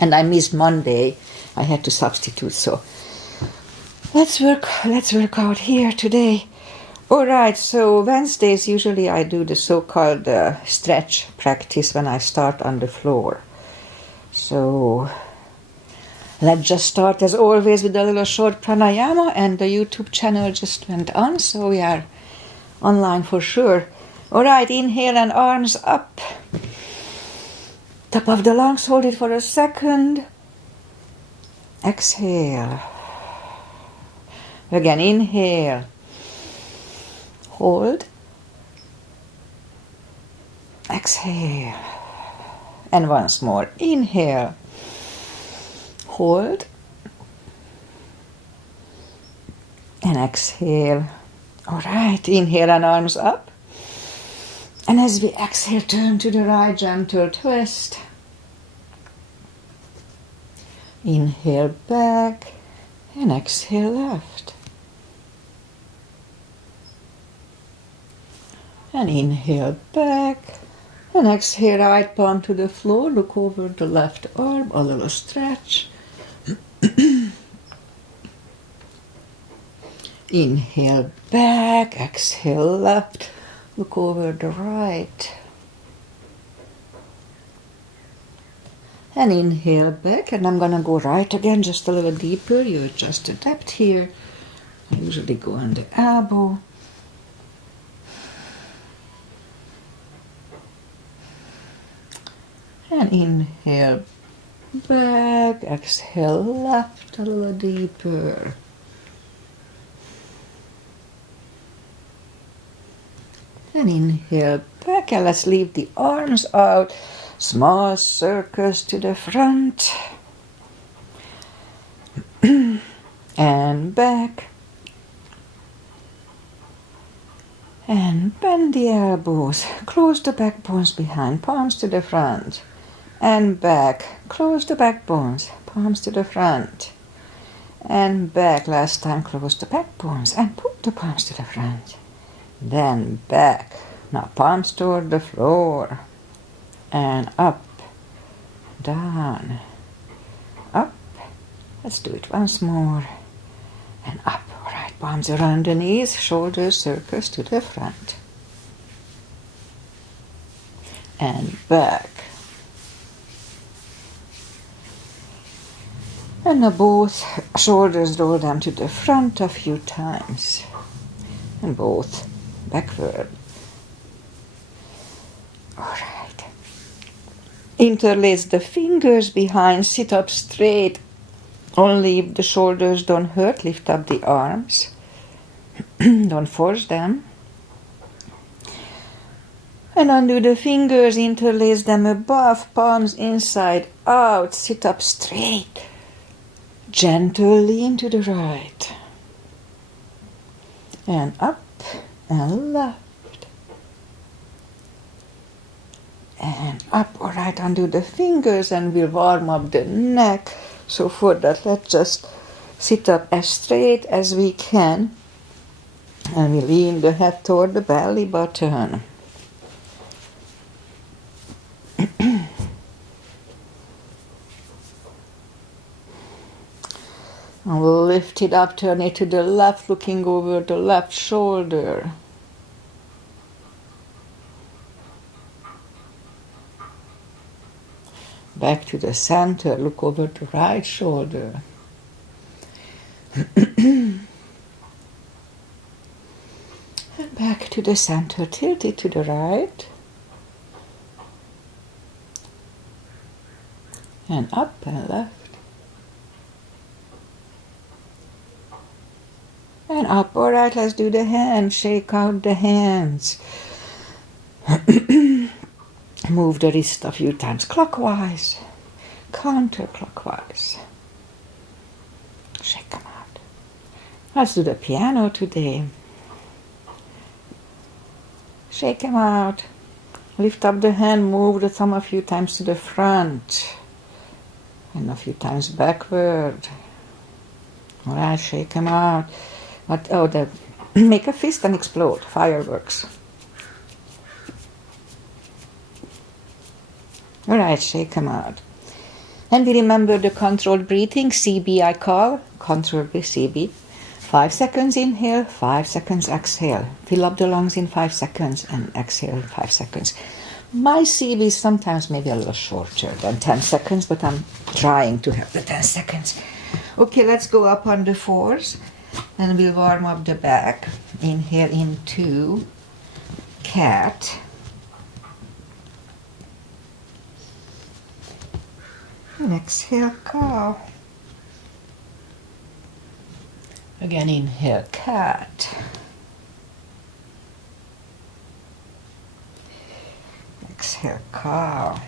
And I missed Monday. I had to substitute, so let's work out here today. All right, so Wednesdays usually I do the so-called stretch practice when I start on the floor. So let's just start as always with a little short pranayama, and the YouTube channel just went on, so we are online for sure. All right, inhale and arms up. Top of the lungs, hold it for a second. Exhale. Again, inhale. Hold. Exhale. And once more. Inhale. Hold. And exhale. All right. Inhale and arms up. And as we exhale, turn to the right, gentle twist. Inhale back. And exhale left. And inhale back. And exhale, right palm to the floor. Look over the left arm. A little stretch. Inhale back. Exhale left. Look over the right. And inhale back. And I'm going to go right again, just a little deeper. You adjust the depth here. I usually go on the elbow. And inhale back, exhale left a little deeper. And inhale back, and let's leave the arms out. Small circles to the front. And back. And bend the elbows. Close the back bones behind, palms to the front. And back. Close the back bones, palms to the front. And back. Last time, close the back bones and put the palms to the front. Then back. Now palms toward the floor. And up. Down. Up. Let's do it once more. And up. All right, palms around the knees, shoulders, circles to the front. And back. And now both shoulders roll down to the front a few times. And both backward. All right. Interlace the fingers behind, sit up straight. Only if the shoulders don't hurt, lift up the arms. Don't force them. And undo the fingers, interlace them above, palms inside out, sit up straight. Gentle lean to the right. And up and left. And up. All right, undo the fingers and we'll warm up the neck. So for that, let's just sit up as straight as we can. And we lean the head toward the belly button. And we'll lift it up, turn it to the left, looking over the left shoulder. Back to the center, look over the right shoulder. And back to the center, tilt it to the right. And up and left. And up. All right, let's do the hands. Shake out the hands. Move the wrist a few times clockwise, counterclockwise. Shake them out. Let's do the piano today. Shake them out. Lift up the hand, move the thumb a few times to the front. And a few times backward. All right, shake them out. Make a fist and explode. Fireworks. All right, shake them out. And we remember the controlled breathing, CB I call, controlled with CB. 5 seconds inhale, 5 seconds exhale. Fill up the lungs in 5 seconds and exhale in 5 seconds. My CB is sometimes maybe a little shorter than 10 seconds, but I'm trying to have the 10 seconds. Okay, let's go up on the 4s and we'll warm up the back. Inhale into cat. And exhale, cow. Again, inhale, cat. Exhale, cow.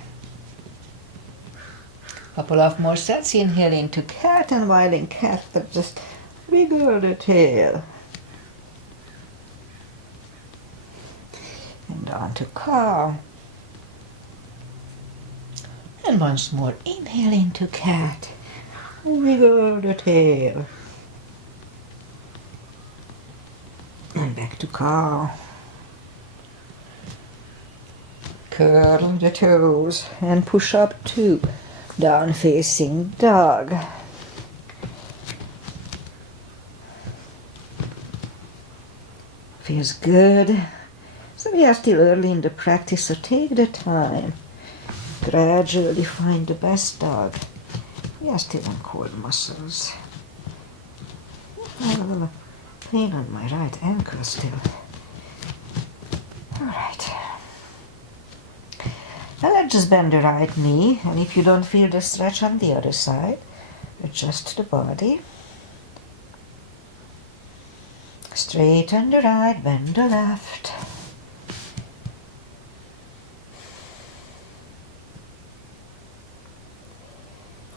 Couple of more sets. Inhale into cat, and while in cat, but just wiggle the tail. And on to cow. And once more, inhale into cat. Wiggle the tail. And back to cow. Curl the toes and push up to down facing dog. Feels good. So we are still early in the practice, so take the time. Gradually find the best dog. We are still on core muscles. I have a little pain on my right ankle still. Alright. Now let's just bend the right knee, and if you don't feel the stretch on the other side, adjust the body. Straighten the right, bend the left.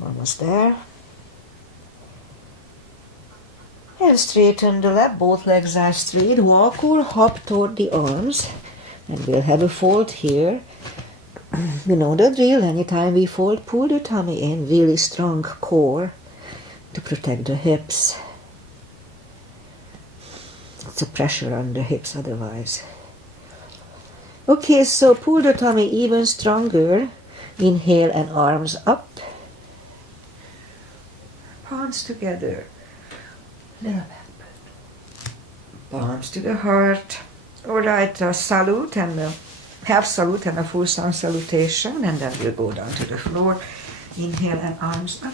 Almost there. And straighten the left, both legs are straight. Walk or hop toward the arms. And we'll have a fold here. You know the drill. Anytime we fold, pull the tummy in. Really strong core to protect the hips. It's a pressure on the hips otherwise. Okay, so pull the tummy even stronger. Inhale and arms up. Palms together. Little bit. Palms to the heart. Alright, a salute and a half salute and a full sun salutation, and then we'll go down to the floor. Inhale and arms up.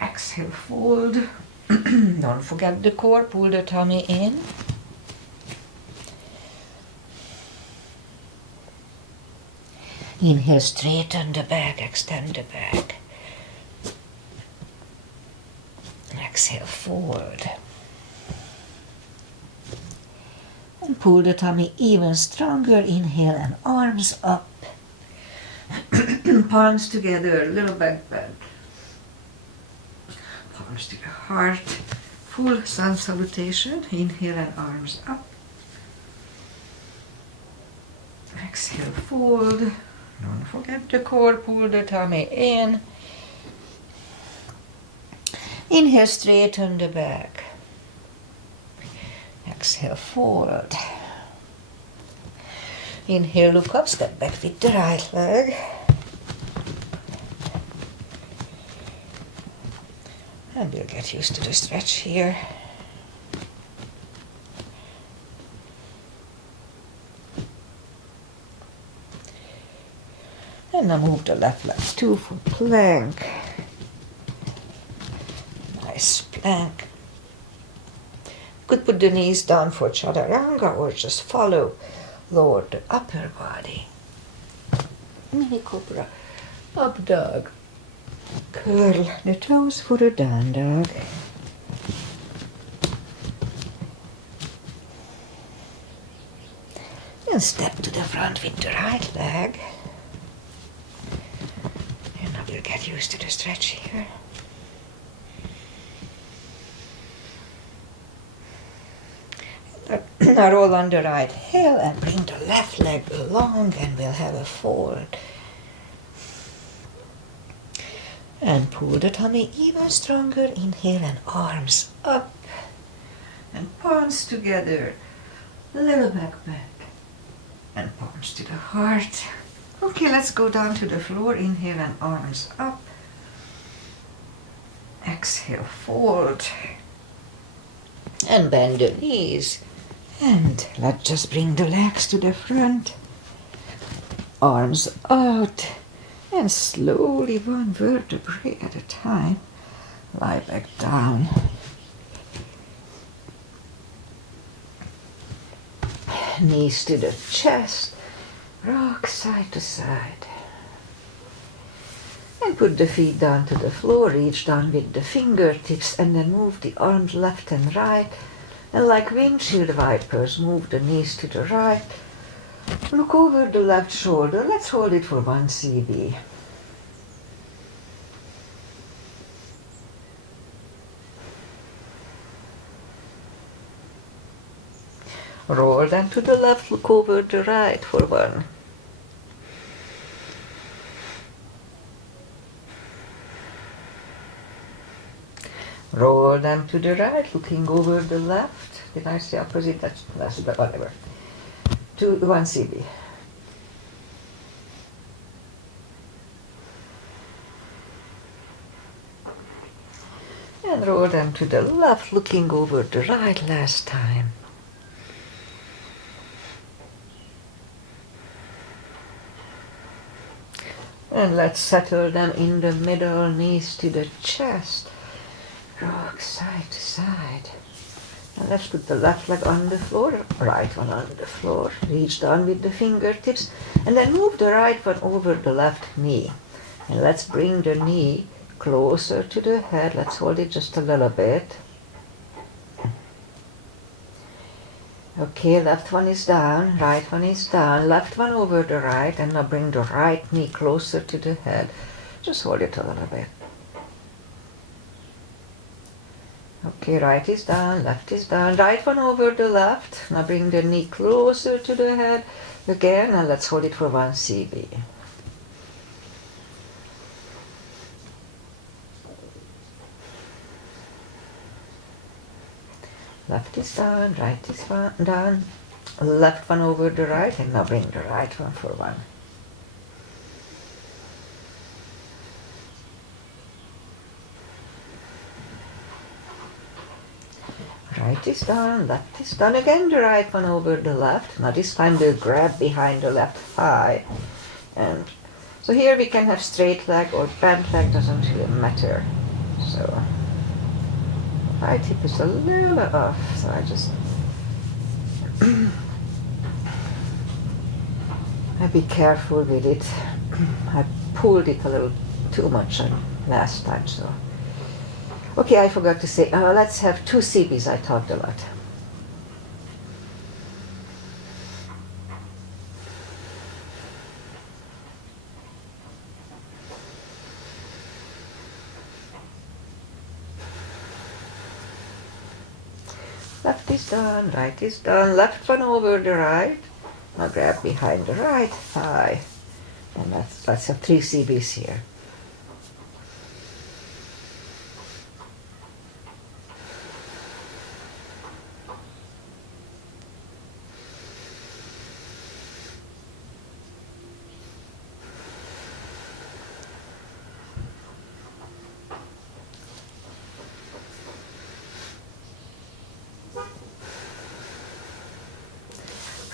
Exhale, fold. Don't forget the core, pull the tummy in. Inhale, straighten the back, extend the back. Exhale, forward. And pull the tummy even stronger. Inhale and arms up. Palms together, little back bend. Palms to the heart. Full sun salutation. Inhale and arms up. Exhale, fold. Don't forget the core, pull the tummy in. Inhale, straighten the back. Exhale, forward. Inhale, look up, step back with the right leg. And we'll get used to the stretch here. And now move the left leg too for plank. Nice plank. Could put the knees down for chaturanga or just follow. Lower the upper body. Mini cobra. Up dog. Curl the toes for a down dog. And step to the front with the right leg. And now we'll get used to the stretch here. Now roll on the right heel and bring the left leg along, and we'll have a fold. And pull the tummy even stronger. Inhale and arms up. And palms together. Little back bend. And palms to the heart. Okay, let's go down to the floor. Inhale and arms up. Exhale, fold. And bend the knees. And let's just bring the legs to the front. Arms out. And slowly, one vertebrae at a time, lie back down. Knees to the chest. Rock side to side. And put the feet down to the floor, reach down with the fingertips, and then move the arms left and right. And like windshield wipers, move the knees to the right. Look over the left shoulder. Let's hold it for 1 CB. Roll then to the left, look over the right for 1. Roll them to the right, looking over the left. Did I say opposite? That's whatever. 1 CB. And roll them to the left, looking over the right last time. And let's settle them in the middle, knees to the chest. Rock side to side. And let's put the left leg on the floor, right one on the floor. Reach down with the fingertips. And then move the right one over the left knee. And let's bring the knee closer to the head. Let's hold it just a little bit. Okay, left one is down, right one is down, left one over the right, and now bring the right knee closer to the head. Just hold it a little bit. Okay, right is down, left is down, right one over the left. Now bring the knee closer to the head again, and let's hold it for 1 CB. Left is down, right is down, left one over the right, and now bring the right one for 1. Right is down, left is down, again the right one over the left. Now this time we'll grab behind the left thigh. And so here we can have straight leg or bent leg, doesn't really matter. So right hip is a little off, so I just I'll be careful with it. I pulled it a little too much last time, so. Okay, I forgot to say, let's have 2 CBs, I talked a lot. Left is down, right is down, left one over the right. Now grab behind the right thigh. And let's have 3 CBs here.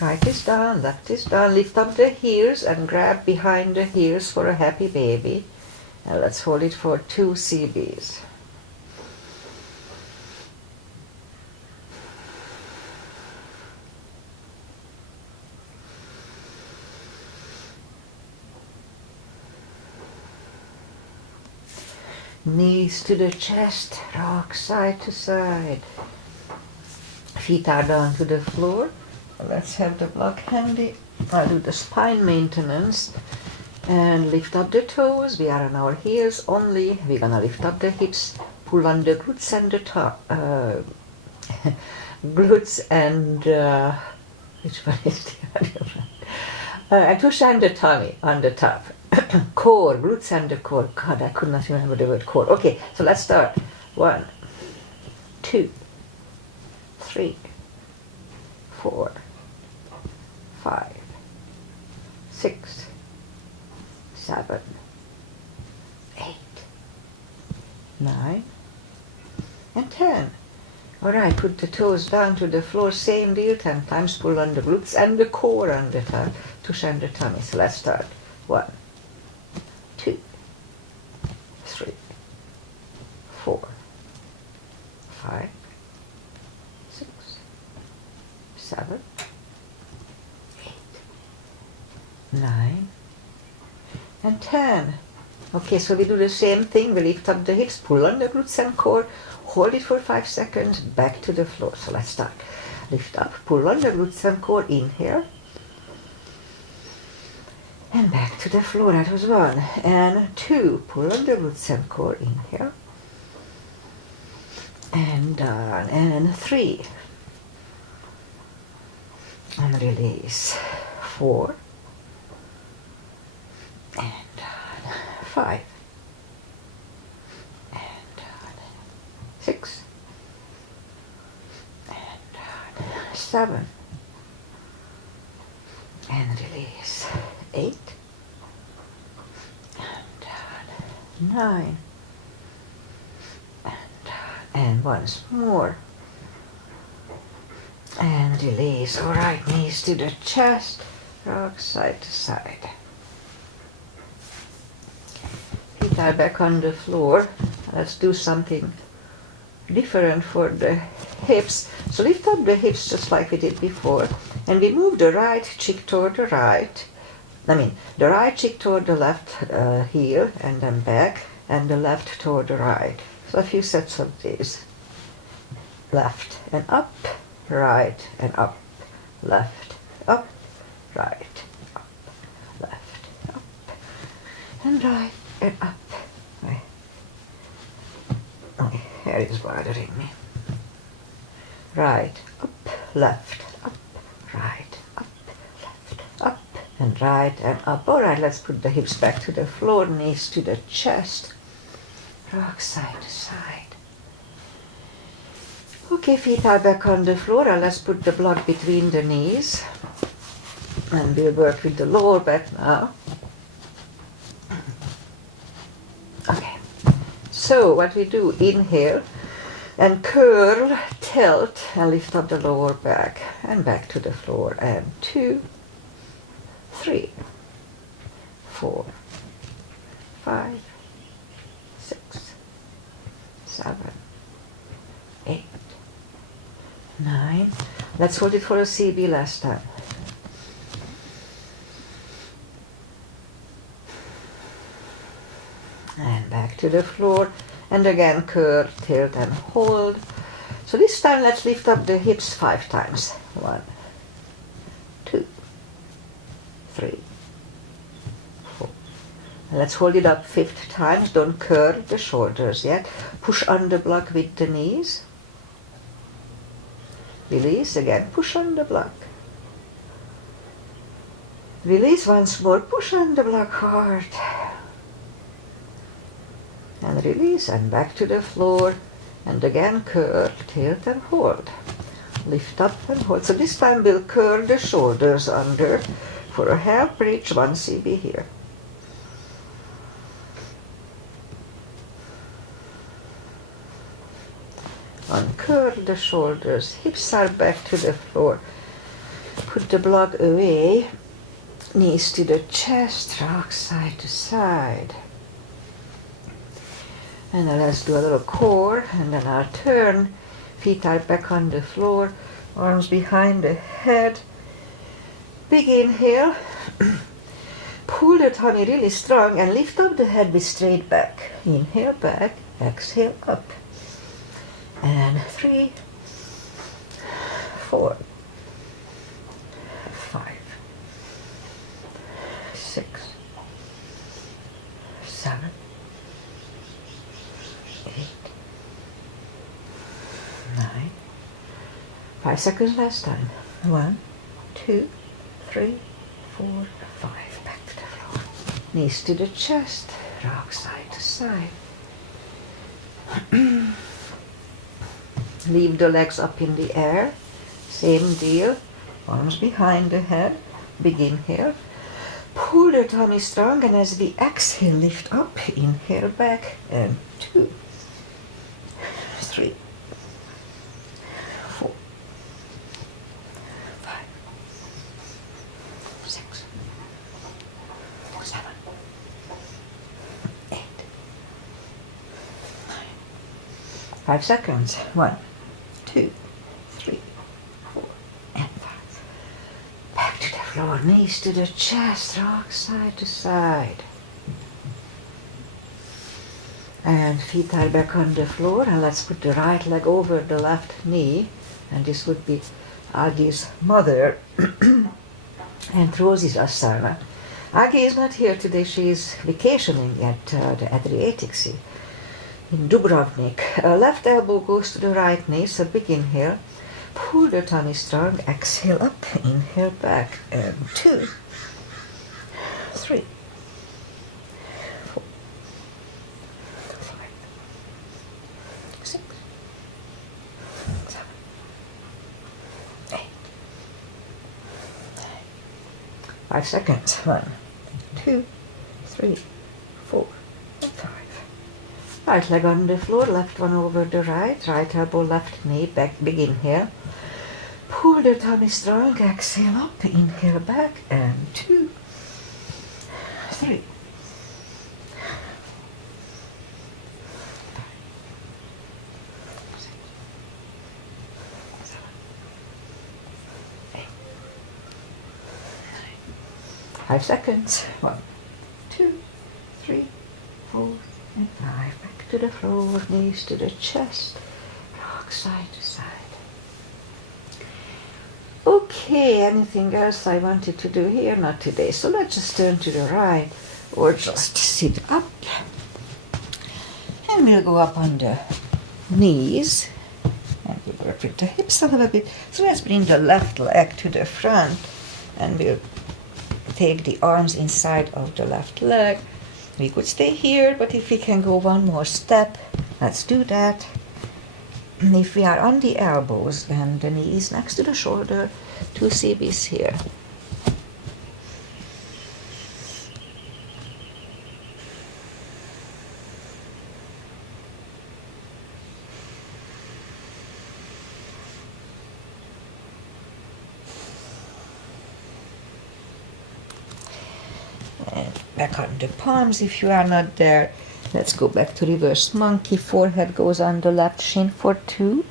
Right is down, left is down. Lift up the heels and grab behind the heels for a happy baby. And let's hold it for 2 CBs. Knees to the chest, rock side to side. Feet are down to the floor. Let's have the block handy. I'll do the spine maintenance and lift up the toes. We are on our heels only. We're gonna lift up the hips, pull on the glutes and the top, glutes and which one is the other one? And push on the tummy on the top. Core, glutes and the core. God, I could not remember the word core. Okay, so let's start. 1, 2, 3, 4, 5, 6, 7, 8, 9, and 10. Alright, put the toes down to the floor, same deal, 10 times, pull on the glutes and the core under the tush under tummy. So let's start. 1, 2, 3, 4, 5, 6, 7, 8, 9, and 10. Okay, so we do the same thing. We lift up the hips, pull on the glutes and core, hold it for 5 seconds, back to the floor. So let's start. Lift up, pull on the glutes and core, inhale, and back to the floor. That was 1. And 2, pull on the glutes and core, inhale, and down. And 3, and release. 4, and down. 5, and down. 6, and down. 7, and release. 8, and down. 9, and down. And once more, and release. Alright, knees to the chest, rock side to side. Feet are back on the floor. Let's do something different for the hips. So lift up the hips just like we did before, and we move the right cheek toward the right. The right cheek toward the left heel, and then back, and the left toward the right. So a few sets of these. Left and up, right and up, left, up, right, up, left, up, and right and up. My hair is bothering me. Right, up, left, up, right, up, left, up, and right and up. Alright, let's put the hips back to the floor, knees to the chest, rock side to side. Okay, feet are back on the floor, and let's put the block between the knees. And we'll work with the lower back now. Okay, so what we do, inhale, and curl, tilt, and lift up the lower back, and back to the floor, and 2, 3, 4, 5, 6, 7, 8, 9. Let's hold it for a CB last time. And back to the floor, and again curl, tilt, and hold. So this time let's lift up the hips 5 times. 1, 2, 3, 4. And let's hold it up 5th time. Don't curl the shoulders yet. Push on the block with the knees. Release again, push on the block. Release once more, push on the block hard. And release, and back to the floor, and again curl, tilt, and hold. Lift up and hold. So this time we'll curl the shoulders under for a half bridge, 1 CB here. Uncurl the shoulders, hips are back to the floor. Put the block away, knees to the chest, rock side to side. And then let's do a little core, and then our turn. Feet are back on the floor, arms behind the head. Big inhale. Pull the tummy really strong and lift up the head with straight back. Inhale back, exhale up. And 3, 4, 5, 6, 7, 8, 9. 5 seconds last time. 1, 2, 3, 4, 5. Back to the floor. Knees to the chest, rock side to side. Leave the legs up in the air. Same deal. Arms behind the head. Big inhale. Pull the tummy strong, and as we exhale, lift up, inhale back, and 2, 3, 4, 5, 6, 7, 8, 9. 5 seconds. 1, 2, 3, 4, and 5. Back to the floor, knees to the chest, rock side to side. And feet are back on the floor, and let's put the right leg over the left knee. And this would be Agi's mother and Rosie's asana. Agi is not here today, she is vacationing at the Adriatic Sea in Dubrovnik. Left elbow goes to the right knee, so big inhale. Pull the tummy strong, exhale up, inhale back, and 2, 3, 4, 5, 6, 7, 8, 9. 5 seconds. 1, 2, 3, 4, and 5. Right leg on the floor, left one over the right elbow, left knee, back, big inhale. Pull the tummy strong, exhale up, inhale back, and 2, 3, 5, 6, 7, 8, 9. 5 seconds. 1, 2, 3, 4, and 5. Back to the floor, knees to the chest, rock side to side. Okay, anything else I wanted to do here? Not today. So let's just turn to the right or just sit up. And we'll go up on the knees. And we'll work with the hips a little bit. So let's bring the left leg to the front. And we'll take the arms inside of the left leg. We could stay here, but if we can go one more step, let's do that. If we are on the elbows, then the knees next to the shoulder, 2 CBs here. And back on the palms if you are not there. Let's go back to reverse monkey. Forehead goes on the left shin for 2.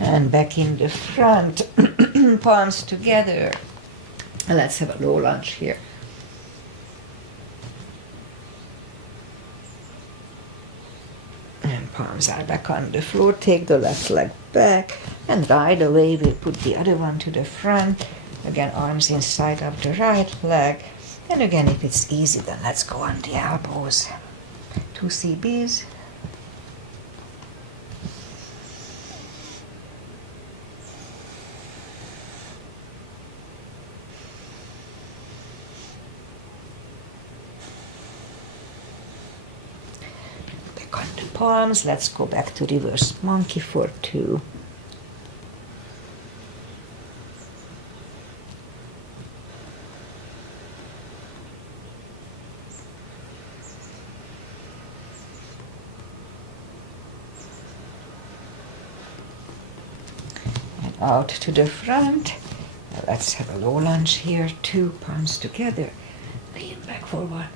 And back in the front, palms together. And let's have a low lunge here. Palms are back on the floor. Take the left leg back, and right away we'll put the other one to the front. Again, arms inside of the right leg. And again, if it's easy, then let's go on the elbows. 2 CBs. On the palms, let's go back to reverse monkey for 2. And out to the front. Now let's have a low lunge here, 2 palms together. Lean back for 1.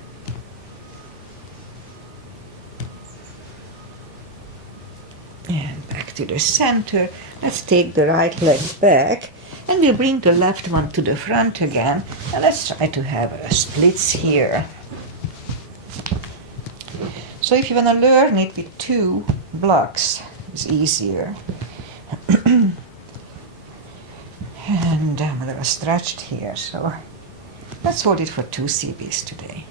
And back to the center. Let's take the right leg back, and we'll bring the left one to the front again. And let's try to have a splits here. So if you want to learn it with 2 blocks, it's easier. And I'm a little stretched here, so let's hold it for 2 CBs today.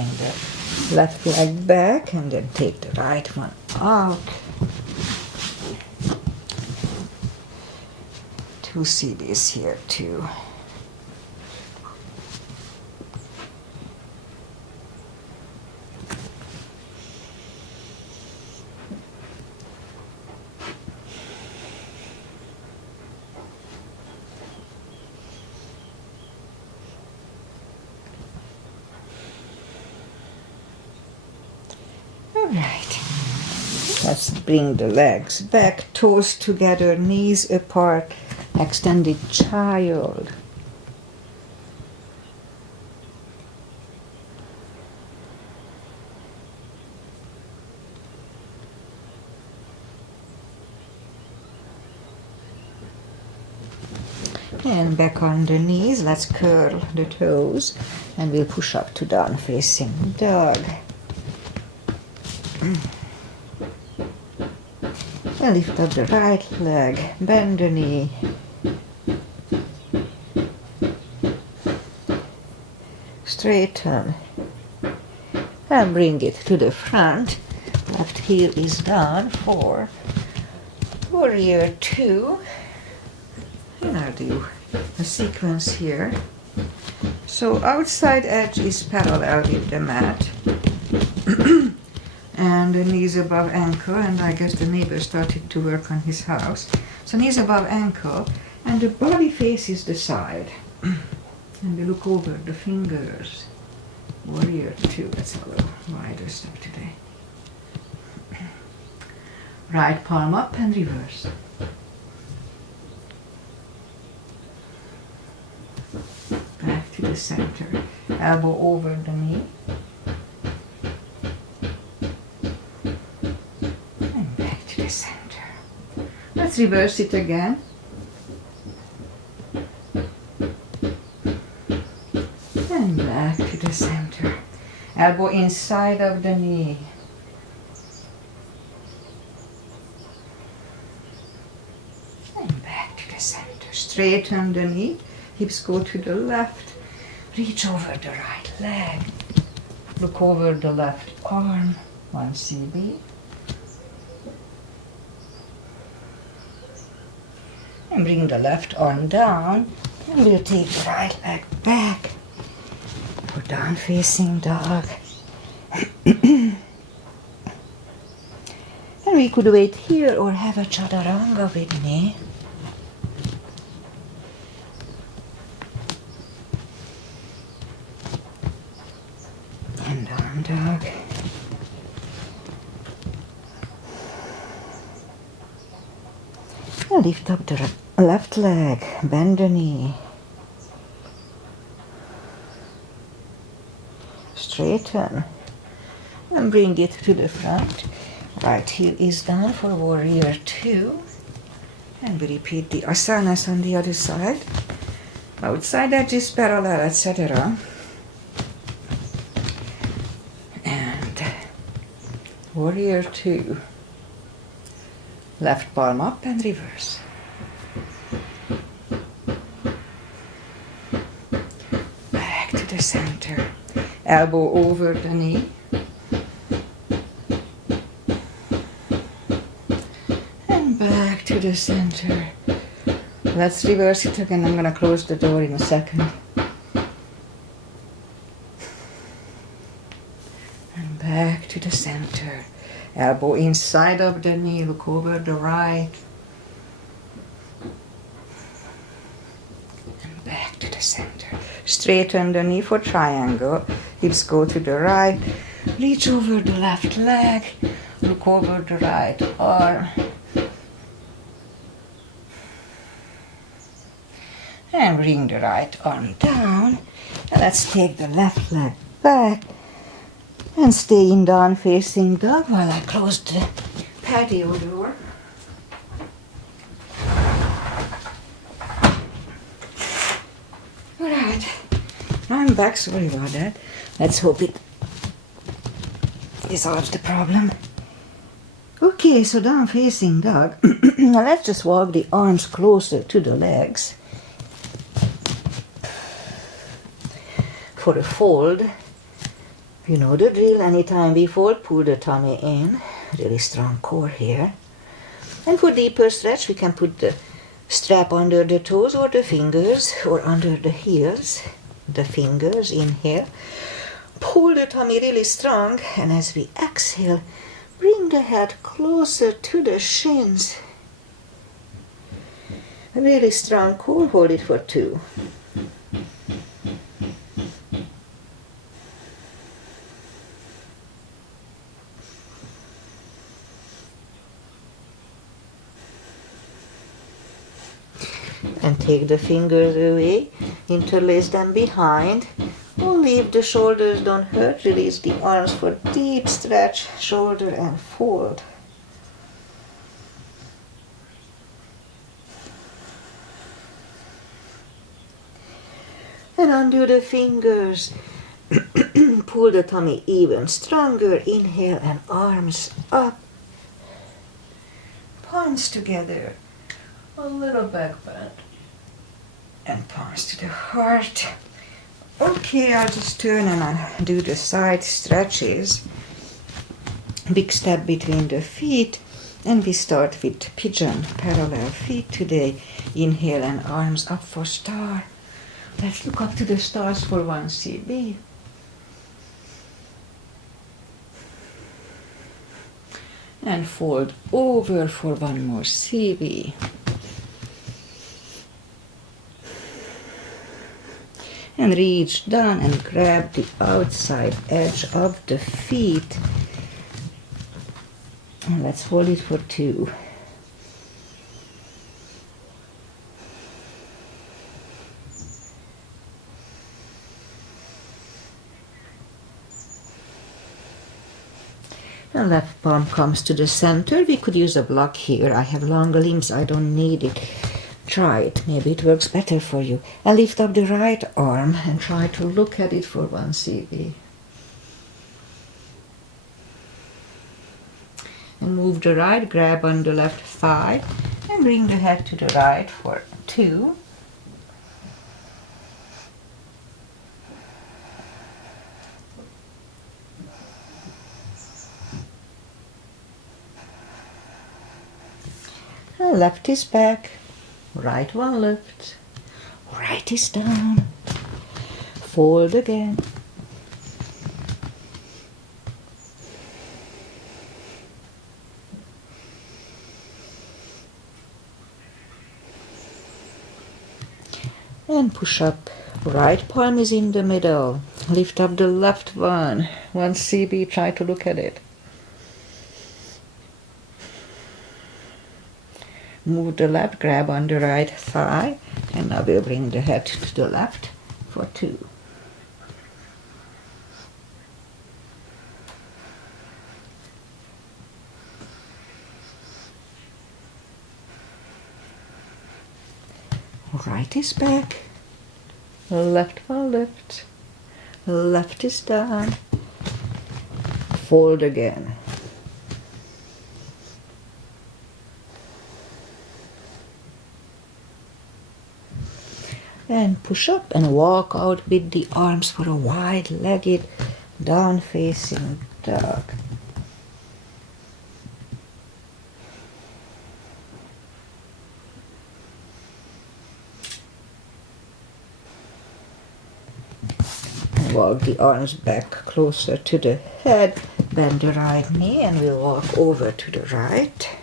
bring the left leg back and then take the right one out. Two CDs here too. Alright, let's bring the legs back, toes together, knees apart, extended child. And back on the knees, let's curl the toes and we'll push up to down facing dog. And lift up the right leg, bend the knee. Straighten. And bring it to the front. Left heel is down for warrior two. And I'll do a sequence here. So outside edge is parallel with the mat. And the knees above ankle, and I guess the neighbor started to work on his house. So knees above ankle, and the body faces the side. And we look over the fingers. Warrior two, let's have a little wider step today. Right palm up and reverse. Back to the center. Elbow over the knee. And back to the center. Let's reverse it again. And back to the center. Elbow inside of the knee. And back to the center. Straighten the knee. Hips go to the left. Reach over the right leg. Look over the left arm. 1 CB. And bring the left arm down. And we'll take the right leg back. For down facing dog. And we could wait here or have a chaturanga with me. And down dog. And lift up the left leg, bend the knee. Straighten. And bring it to the front. Right heel is down for warrior two. And we repeat the asanas on the other side. Outside edge is parallel, etc. And warrior two. Left palm up and reverse. Back to the center. Elbow over the knee. And back to the center. Let's reverse it again. I'm going to close the door in a second. And back to the center. Elbow inside of the knee. Look over the right. And back to the center. Straighten the knee for triangle. Hips go to the right. Reach over the left leg. Look over the right arm. And bring the right arm down. And let's take the left leg back. And stay in down facing dog while I close the patio door. Alright, I'm back, sorry about that. Let's hope it resolves the problem. Okay, so down facing dog. Now let's just walk the arms closer to the legs. For a fold, You know the drill. Anytime we fold, pull the tummy in. Really strong core here. And for deeper stretch, we can put the strap under the toes or the fingers or under the heels. The fingers, inhale. Pull the tummy really strong, and as we exhale, bring the head closer to the shins. A really strong core, hold it for 2. And take the fingers away, interlace them behind. Only if the shoulders don't hurt, release the arms for deep stretch, shoulder and fold. And undo the fingers. Pull the tummy even stronger. Inhale and arms up. Palms together. A little back bend. And palms to the heart. Okay, I'll just turn and I'll do the side stretches. Big step between the feet. And we start with pigeon, parallel feet today. Inhale and arms up for star. Let's look up to the stars for 1 CB. And fold over for 1 more CB. And reach down and grab the outside edge of the feet. And let's hold it for 2. The left palm comes to the center. We could use a block here. I have long limbs, I don't need it. Try it, maybe it works better for you. And lift up the right arm and try to look at it for 1 CB. And move the right, grab on the left thigh and bring the head to the right for 2. Left is back, right one lift, right is down, fold again. And push up, right palm is in the middle, lift up the left one, 1 CB, try to look at it. Move the left, grab on the right thigh, and now we'll bring the head to the left for 2. Right is back, left one lift, left is down, fold again. And push up and walk out with the arms for a wide-legged, down-facing dog. And walk the arms back closer to the head. Bend the right knee and we'll walk over to the right.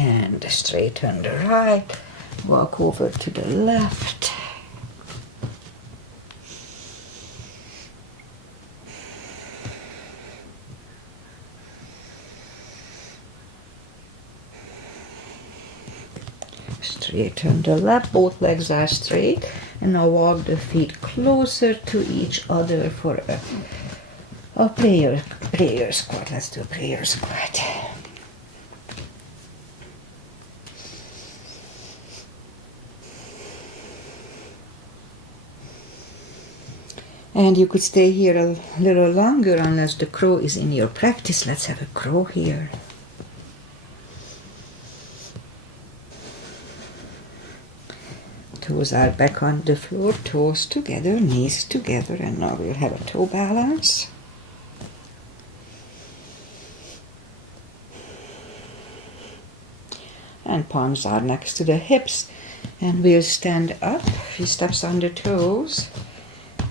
And straighten the right, walk over to the left. Straighten the left, both legs are straight. And now walk the feet closer to each other for a prayer squat. Let's do a prayer squat. And you could stay here a little longer unless the crow is in your practice. Let's have a crow here. Toes are back on the floor, toes together, knees together, and now we'll have a toe balance. And palms are next to the hips, and we'll stand up, few steps on the toes.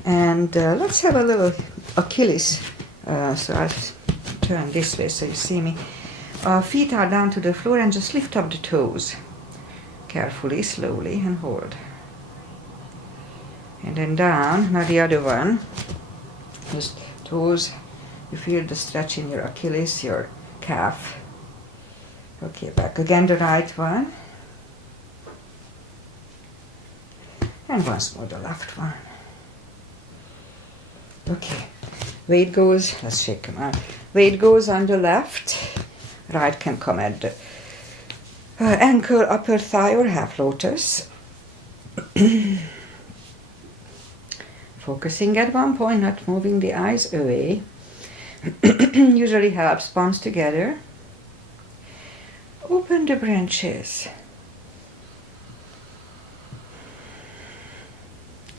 And let's have a little Achilles. So I'll turn this way so you see me. Feet are down to the floor, and just lift up the toes. Carefully, slowly, and hold. And then down, now the other one. Just toes, you feel the stretch in your Achilles, your calf. Okay, back again, the right one. And once more the left one. Okay, weight goes, let's shake them out. Weight goes on the left. Right can come at the ankle, upper thigh, or half lotus. Focusing at one point, not moving the eyes away. Usually helps, palms together. Open the branches.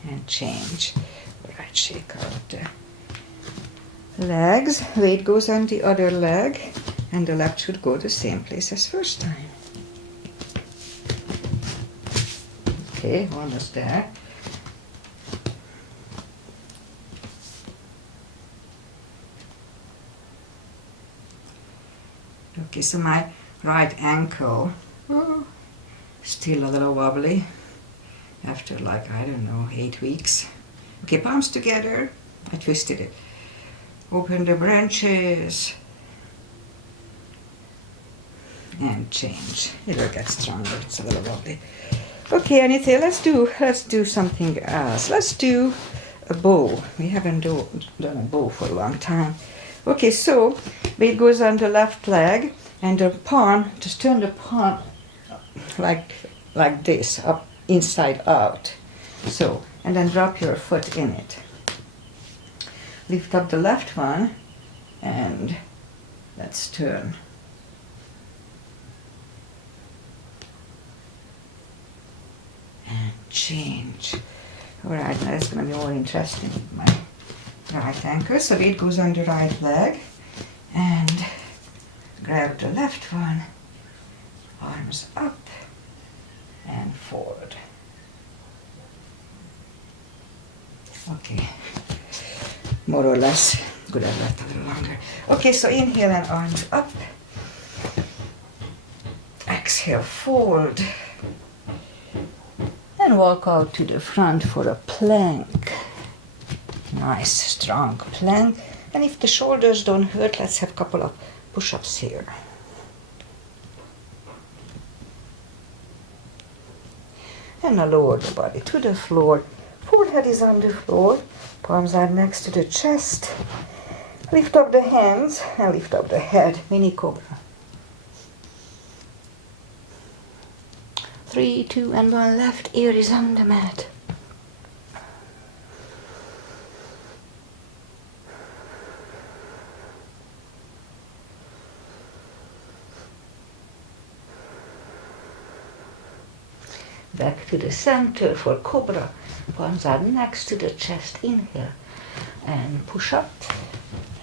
And change. Right, shake out the legs. Weight goes on the other leg. And the left should go the same place as first time. Okay, almost there. Okay, so my right ankle, still a little wobbly after like, I don't know, 8 weeks. Okay, palms together. I twisted it. Open the branches. And change. It'll get stronger. It's a little wobbly. Okay, anything. Let's do something else. Let's do a bow. We haven't done a bow for a long time. Okay, so weight goes on the left leg, and the palm, just turn the palm like this, up, inside out. So, and then drop your foot in it. Lift up the left one, and let's turn. And change. Alright, now that's going to be more interesting with my right ankle. So weight goes on the right leg, and grab the left one, arms up and forward. Okay, more or less. Good, I've left a little longer. Okay, so inhale and arms up. Exhale, fold. And walk out to the front for a plank. Nice, strong plank. And if the shoulders don't hurt, let's have a couple of push-ups here. And now lower the body to the floor. Forehead is on the floor. Palms are next to the chest. Lift up the hands and lift up the head. Mini cobra. 3, 2, and 1. Left ear is on the mat. Back to the center for cobra. Palms are next to the chest. Inhale and push up.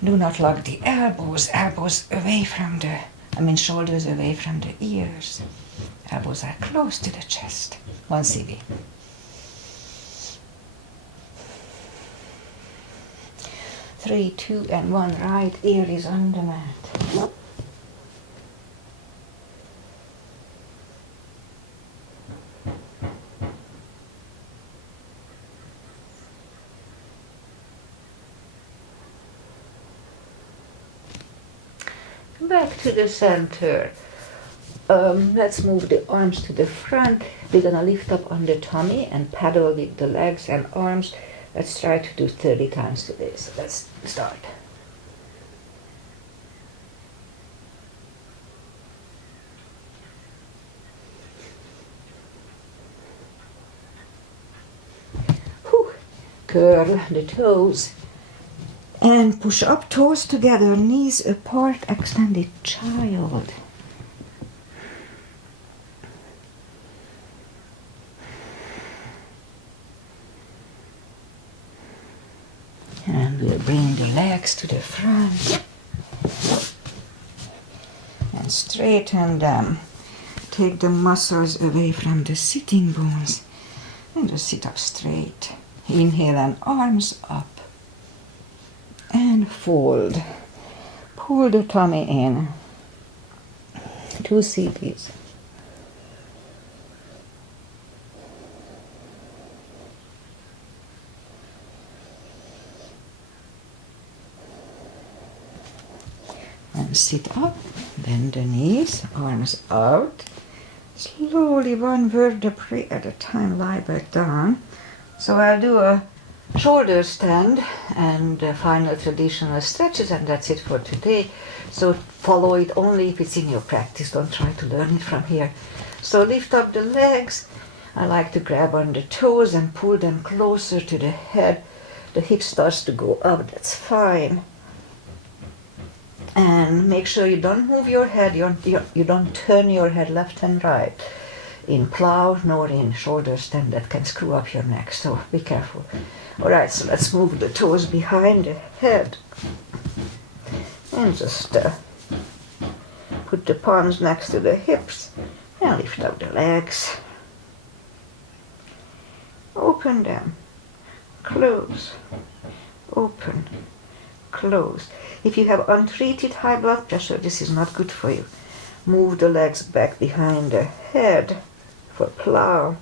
Do not lock the elbows. Elbows away from shoulders away from the ears. Elbows are close to the chest. 1 CV. Three, 2, and 1. Right ear is on the mat. Back to the center. Let's move the arms to the front. We're gonna lift up on the tummy and paddle with the legs and arms. Let's try to do 30 times today. So let's start. Whew. Curl the toes. And push up, toes together, knees apart, extended child. And we'll bring the legs to the front and straighten them. Take the muscles away from the sitting bones and just sit up straight. Inhale and arms up and fold. Pull the tummy in. 2 CPs. And sit up, bend the knees, arms out. Slowly, one vertebrae at a time, lie back down. So I'll do a shoulder stand and final traditional stretches, and that's it for today. So follow it only if it's in your practice. Don't try to learn it from here. So lift up the legs. I like to grab on the toes and pull them closer to the head. The hip starts to go up, that's fine. And make sure you don't move your head, you don't turn your head left and right in plow nor in shoulder stand. That can screw up your neck, so be careful. Alright, so let's move the toes behind the head and just put the palms next to the hips and lift up the legs. Open them, close, open, close. If you have untreated high blood pressure, this is not good for you. Move the legs back behind the head for plow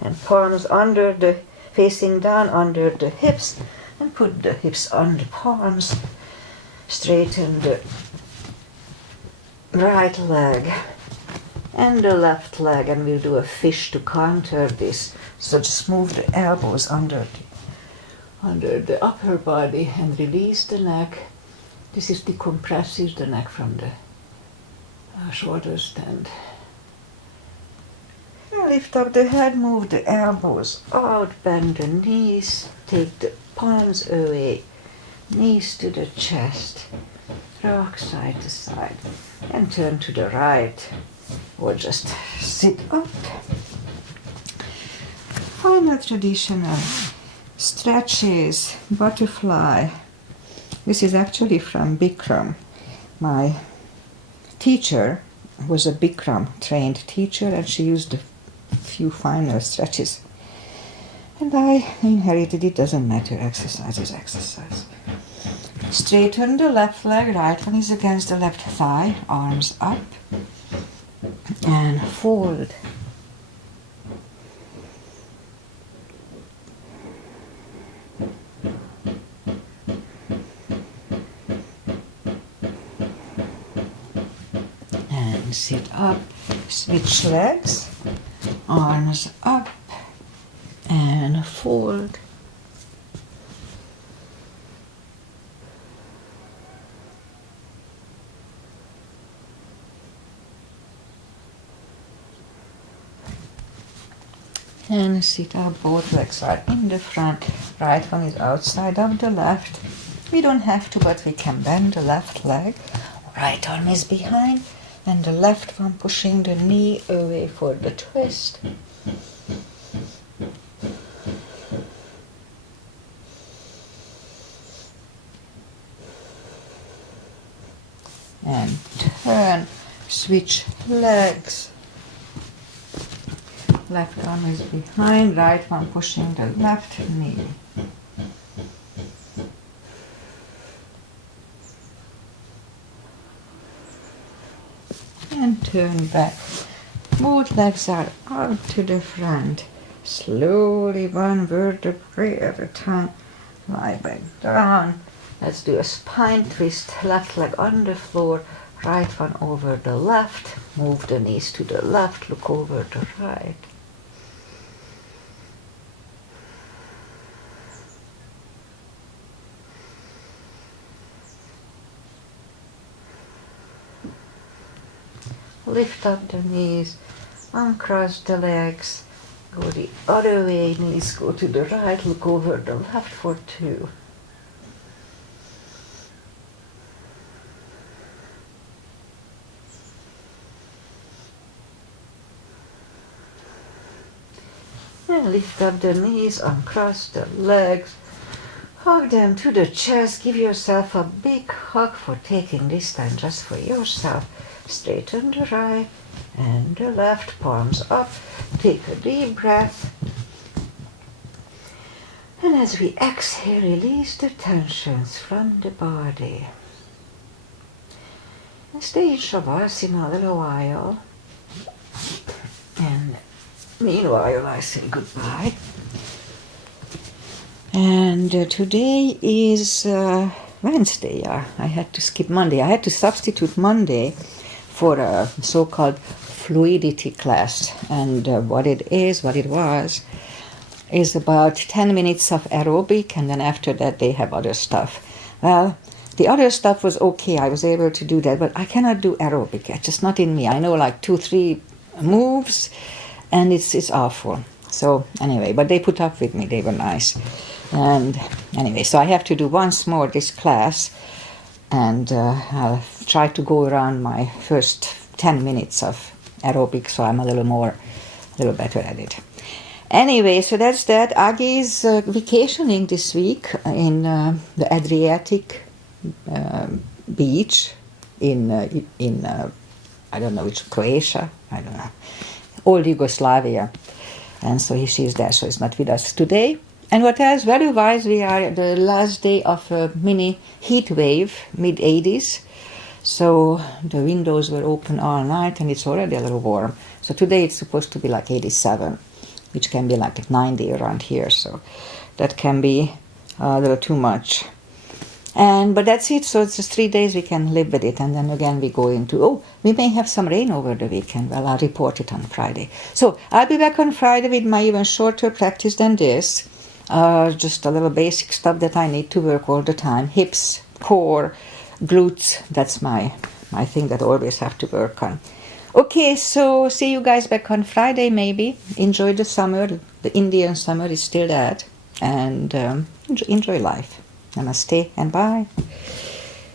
and palms under the, facing down under the hips, and put the hips on the palms. Straighten the right leg and the left leg, and we'll do a fish to counter this. So just move the elbows under the upper body and release the neck. This is decompresses the neck from the shoulder stand. And lift up the head, move the elbows out, bend the knees, take the palms away, knees to the chest, rock side to side, and turn to the right, or just sit up. Final traditional stretches, butterfly. This is actually from Bikram. My teacher was a Bikram trained teacher, and she used a few final stretches. And I inherited it, doesn't matter, exercise is exercise. Straighten the left leg, right one is against the left thigh, arms up, and fold. And sit up, switch legs, arms up, and fold. And sit up, both legs are in the front, right one is outside of the left. We don't have to, but we can bend the left leg. Right arm is behind, and the left one pushing the knee away for the twist. And turn, switch legs. Left arm is behind, right one pushing the left knee. And turn back. Both legs are out to the front. Slowly, one vertebrae at a time. Lie back down. Let's do a spine twist. Left leg on the floor, right one over the left. Move the knees to the left, look over the right. Lift up the knees, uncross the legs, go the other way, knees go to the right, look over the left for 2. And lift up the knees, uncross the legs, Hug them to the chest. Give yourself a big hug for taking this time just for yourself. Straighten the right and the left, palms up. Take a deep breath. And as we exhale, release the tensions from the body. And stay in Shavasana a little while. And meanwhile, I say goodbye. And today is Wednesday. I had to skip Monday. I had to substitute Monday for a so-called fluidity class. And what it was about 10 minutes of aerobic, and then after that they have other stuff. Well, the other stuff was okay. I was able to do that, but I cannot do aerobic. It's just not in me. I know like 2-3 moves, and it's awful. So anyway, but they put up with me. They were nice. And anyway, so I have to do once more this class, and I'll try to go around my first 10 minutes of aerobic, so I'm a little better at it. Anyway, so that's that. Agi's vacationing this week in the Adriatic beach in I don't know which, Croatia, I don't know, old Yugoslavia. And so she's there, so he's not with us today. And what else? Weather-wise, we are at the last day of a mini heat wave, mid-80s. So the windows were open all night, and it's already a little warm. So today it's supposed to be like 87, which can be like 90 around here. So that can be a little too much. But that's it. So it's just 3 days we can live with it. And then again we go into, we may have some rain over the weekend. Well, I'll report it on Friday. So I'll be back on Friday with my even shorter practice than this. Just a little basic stuff that I need to work all the time. Hips, core, glutes. That's my thing that I always have to work on. Okay, so see you guys back on Friday maybe. Enjoy the summer. The Indian summer is still that. And enjoy life. Namaste and bye.